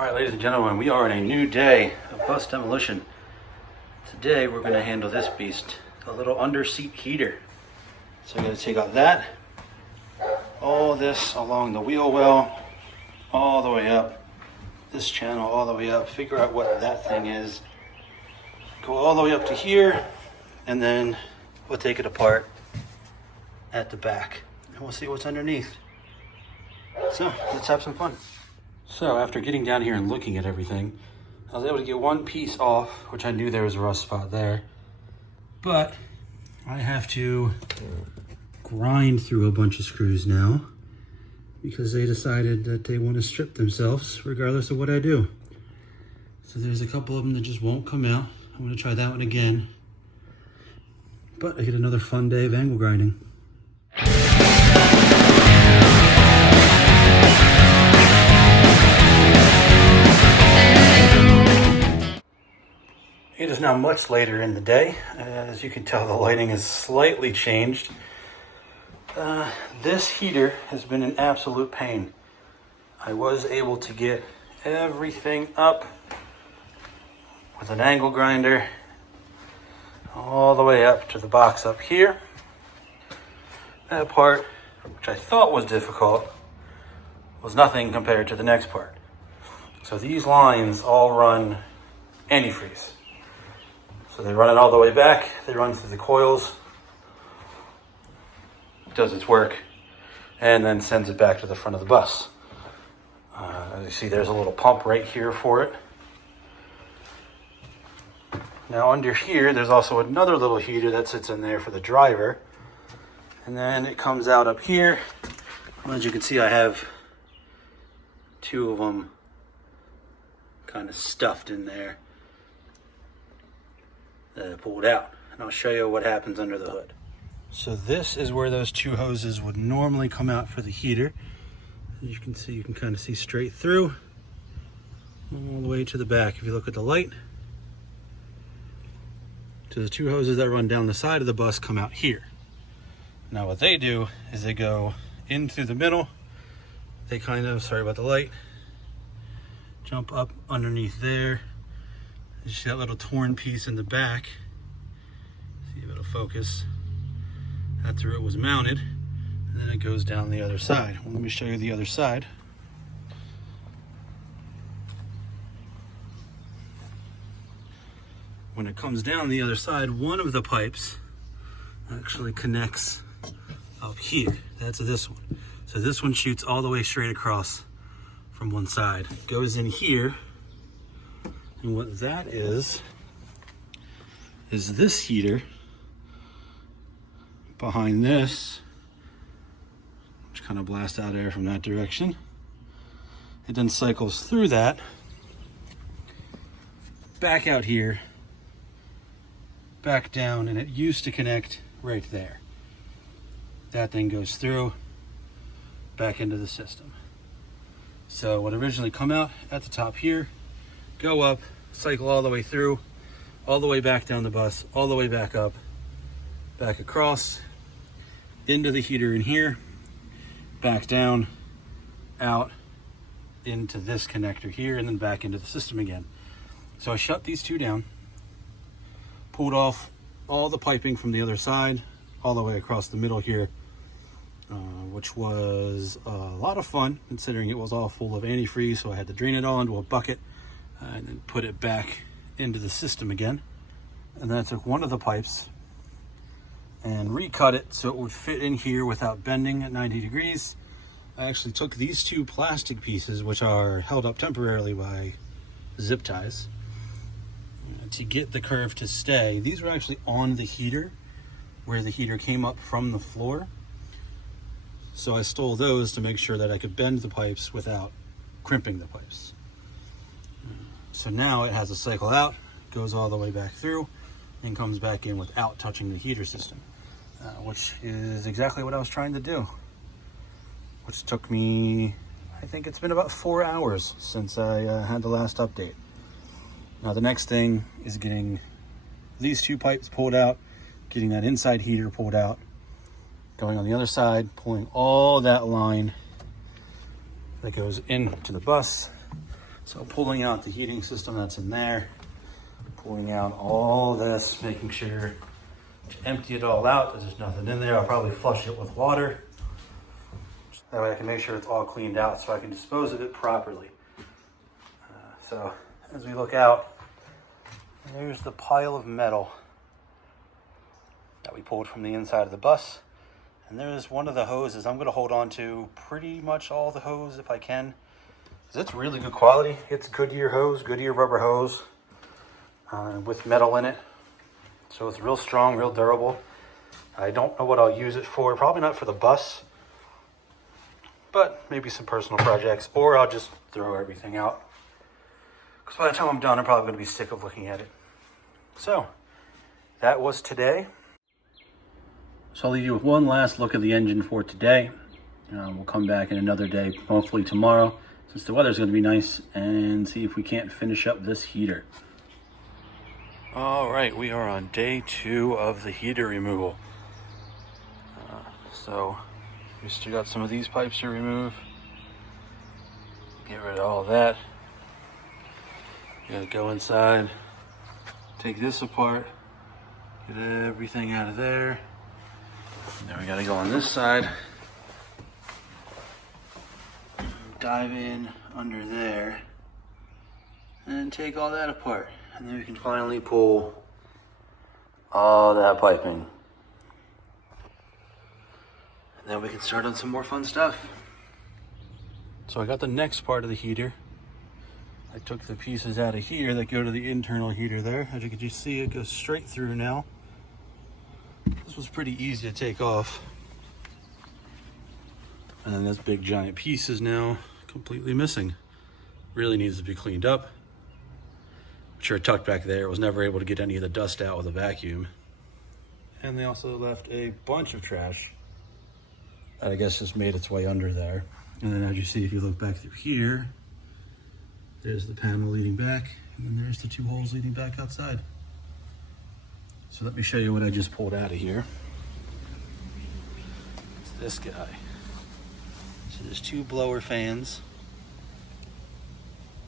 All right, ladies and gentlemen, we are in a new day of bus demolition. Today we're going to handle this beast, a little under seat heater. So I'm going to take out that, all this along the wheel well, all the way up, this channel all the way up, figure out what that thing is, go all the way up to here, and then we'll take it apart at the back and we'll see what's underneath. So let's have some fun. So after getting down here and looking at everything, I was able to get one piece off, which I knew there was a rust spot there. But I have to grind through a bunch of screws now because they decided that they want to strip themselves regardless of what I do. So there's a couple of them that just won't come out. I'm going to try that one again. But I get another fun day of angle grinding. It is now much later in the day. As you can tell, the lighting has slightly changed. This heater has been an absolute pain. I was able to get everything up with an angle grinder all the way up to the box up here. That part, which I thought was difficult, was nothing compared to the next part. So these lines all run antifreeze. So they run it all the way back, they run through the coils, does its work, and then sends it back to the front of the bus. As you see, there's a little pump right here for it. Now under here, there's also another little heater that sits in there for the driver. And then it comes out up here. As you can see, I have two of them kind of stuffed in there that I pulled out. And I'll show you what happens under the hood. So this is where those two hoses would normally come out for the heater. As you can see, you can kind of see straight through all the way to the back. If you look at the light, so the two hoses that run down the side of the bus come out here. Now what they do is they go in through the middle. They kind of, sorry about the light, jump up underneath there. You see that little torn piece in the back. See if it'll focus. That's where it was mounted. And then it goes down the other side. Well, let me show you the other side. When it comes down the other side, one of the pipes actually connects up here. That's this one. So this one shoots all the way straight across from one side. Goes in here. And what that is this heater behind this, which kind of blasts out air from that direction. It then cycles through that, back out here, back down, and it used to connect right there. That thing goes through, back into the system. So what originally come out at the top here, go up, cycle all the way through, all the way back down the bus, all the way back up, back across, into the heater in here, back down, out, into this connector here, and then back into the system again. So I shut these two down, pulled off all the piping from the other side, all the way across the middle here, which was a lot of fun considering it was all full of antifreeze, so I had to drain it all into a bucket and then put it back into the system again. And then I took one of the pipes and recut it so it would fit in here without bending at 90 degrees. I actually took these two plastic pieces, which are held up temporarily by zip ties, to get the curve to stay. These were actually on the heater, where the heater came up from the floor. So I stole those to make sure that I could bend the pipes without crimping the pipes. So now it has a cycle out, goes all the way back through, and comes back in without touching the heater system, which is exactly what I was trying to do. Which took me, I think it's been about 4 hours since I had the last update. Now the next thing is getting these two pipes pulled out, getting that inside heater pulled out, going on the other side, pulling all that line that goes into the bus, So pulling out the heating system that's in there, pulling out all this, making sure to empty it all out. There's nothing in there. I'll probably flush it with water. That way I can make sure it's all cleaned out so I can dispose of it properly. So as we look out, there's the pile of metal that we pulled from the inside of the bus. And there's one of the hoses. I'm gonna hold on to pretty much all the hose if I can. It's really good quality. It's Goodyear hose, Goodyear rubber hose with metal in it. So it's real strong, real durable. I don't know what I'll use it for. Probably not for the bus, but maybe some personal projects, or I'll just throw everything out. Because by the time I'm done, I'm probably gonna be sick of looking at it. So that was today. So I'll leave you with one last look at the engine for today. We'll come back in another day, hopefully tomorrow, since the weather's gonna be nice, and see if we can't finish up this heater. All right, we are on day 2 of the heater removal. So we still got some of these pipes to remove. Get rid of all that. You gotta go inside, take this apart, get everything out of there. And then we gotta go on this side, dive in under there, and take all that apart. And then we can finally pull all that piping. And then we can start on some more fun stuff. So I got the next part of the heater. I took the pieces out of here that go to the internal heater there. As you can just see, it goes straight through now. This was pretty easy to take off. And then this big giant piece is now completely missing. Really needs to be cleaned up. I'm sure it tucked back there. It was never able to get any of the dust out with a vacuum. And they also left a bunch of trash that I guess just made its way under there. And then as you see, if you look back through here, there's the panel leading back, and then there's the 2 holes leading back outside. So let me show you what I just pulled out of here. It's this guy. So there's 2 blower fans.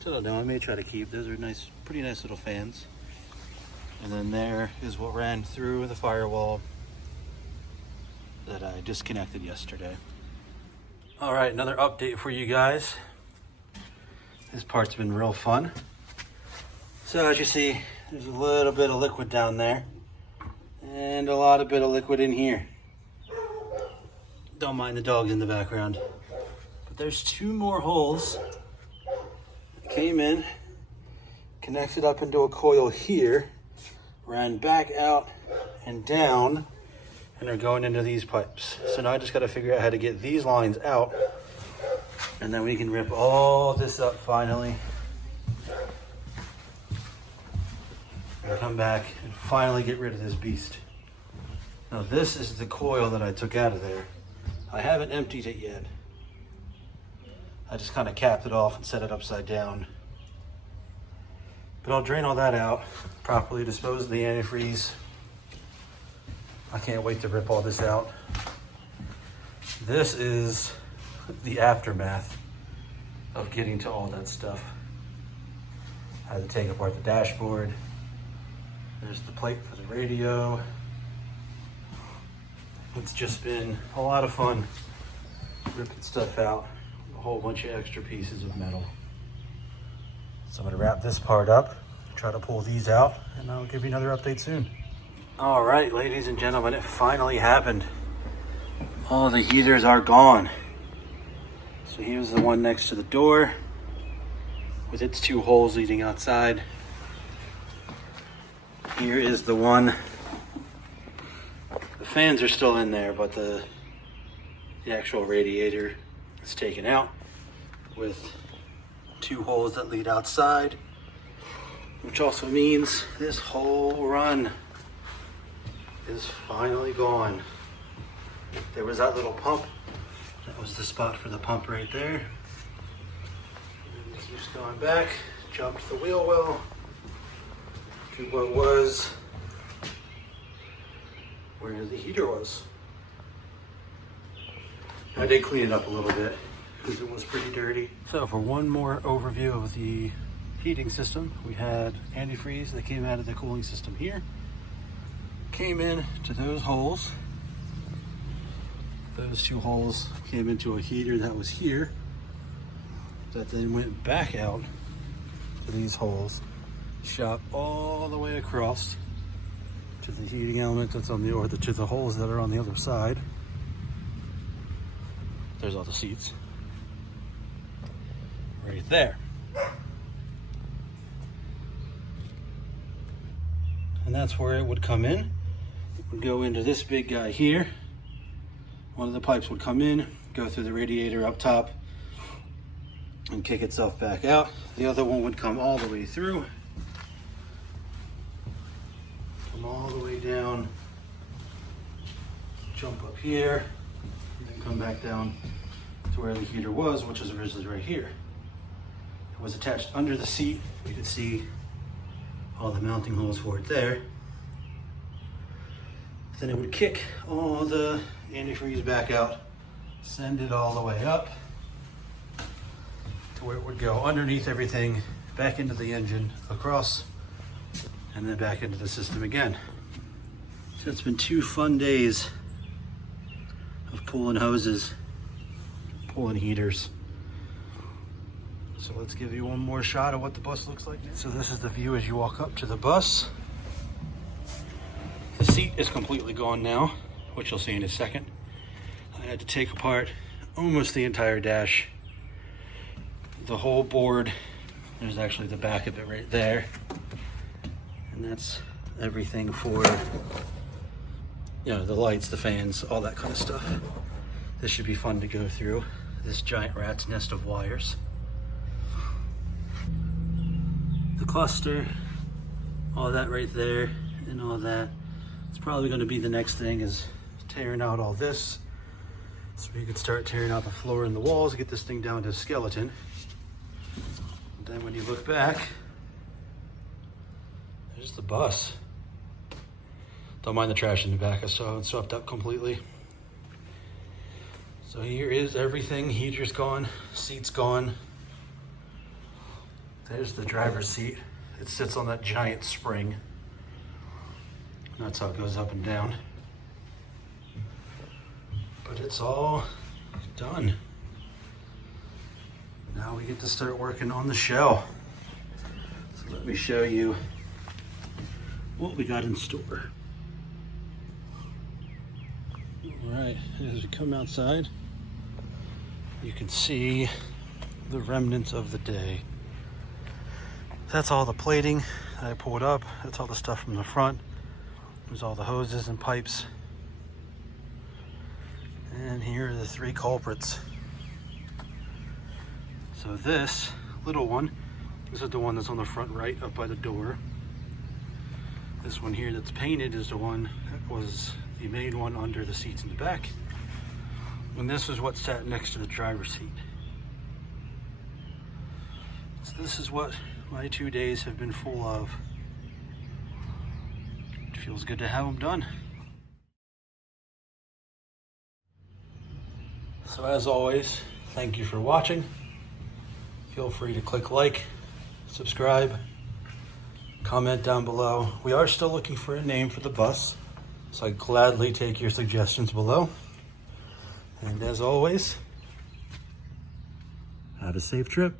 I don't know, I may try to keep, those are nice, pretty nice little fans. And then there is what ran through the firewall that I disconnected yesterday. All right, another update for you guys. This part's been real fun. So as you see, there's a little bit of liquid down there and a lot of bit of liquid in here. Don't mind the dogs in the background. But there's 2 more holes. Came in, connected up into a coil here, ran back out and down, and are going into these pipes. So now I just gotta figure out how to get these lines out, and then we can rip all this up finally. And come back and finally get rid of this beast. Now this is the coil that I took out of there. I haven't emptied it yet. I just kind of capped it off and set it upside down. But I'll drain all that out, properly dispose of the antifreeze. I can't wait to rip all this out. This is the aftermath of getting to all that stuff. I had to take apart the dashboard. There's the plate for the radio. It's just been a lot of fun ripping stuff out. A whole bunch of extra pieces of metal. So I'm gonna wrap this part up, try to pull these out, and I'll give you another update soon. All right, ladies and gentlemen, it finally happened. All the heaters are gone. So here's the one next to the door with its 2 holes leading outside. Here is the one. The fans are still in there, but the actual radiator is taken out with 2 holes that lead outside, which also means this whole run is finally gone. There was that little pump. That was the spot for the pump right there. And it keeps going back, jumped the wheel well to what was where the heater was. I did clean it up a little bit. because it was pretty dirty. So for one more overview of the heating system, we had antifreeze that came out of the cooling system here. Came in to those holes. Those two holes came into a heater that was here. That then went back out to these holes. Shot all the way across to the heating element that's on the, or to the holes that are on the other side. There's all the seats. Right there. And that's where it would come in. It would go into this big guy here. One of the pipes would come in, go through the radiator up top, and kick itself back out. The other one would come all the way through. Come all the way down, jump up here, and then come back down to where the heater was, which is originally right here. It was attached under the seat. You can see all the mounting holes for it there. Then it would kick all the antifreeze back out, send it all the way up to where it would go underneath everything, back into the engine, across, and then back into the system again. So it's been 2 fun days of pulling hoses, pulling heaters. So let's give you one more shot of what the bus looks like. So this is the view as you walk up to the bus. The seat is completely gone now, which you'll see in a second. I had to take apart almost the entire dash, the whole board. There's actually the back of it right there. And that's everything for, you know, the lights, the fans, all that kind of stuff. This should be fun to go through, this giant rat's nest of wires. The cluster, all that right there, and all that. It's probably going to be the next thing, is tearing out all this, so we can start tearing out the floor and the walls, get this thing down to a skeleton. And then when you look back, there's the bus. Don't mind the trash in the back, I saw it swept up completely. So here is everything. Heater's gone, seat's gone. There's the driver's seat. It sits on that giant spring. That's how it goes up and down. But it's all done. Now we get to start working on the shell. So let me show you what we got in store. All right, as we come outside, you can see the remnants of the day. That's all the plating that I pulled up. That's all the stuff from the front. There's all the hoses and pipes. And here are the 3 culprits. So this little one, this is the one that's on the front right up by the door. This one here that's painted is the one that was the main one under the seats in the back. And this is what sat next to the driver's seat. So this is what my 2 days have been full of. It feels good to have them done. So as always, thank you for watching. Feel free to click like, subscribe, comment down below. We are still looking for a name for the bus, so I gladly take your suggestions below. And as always, have a safe trip.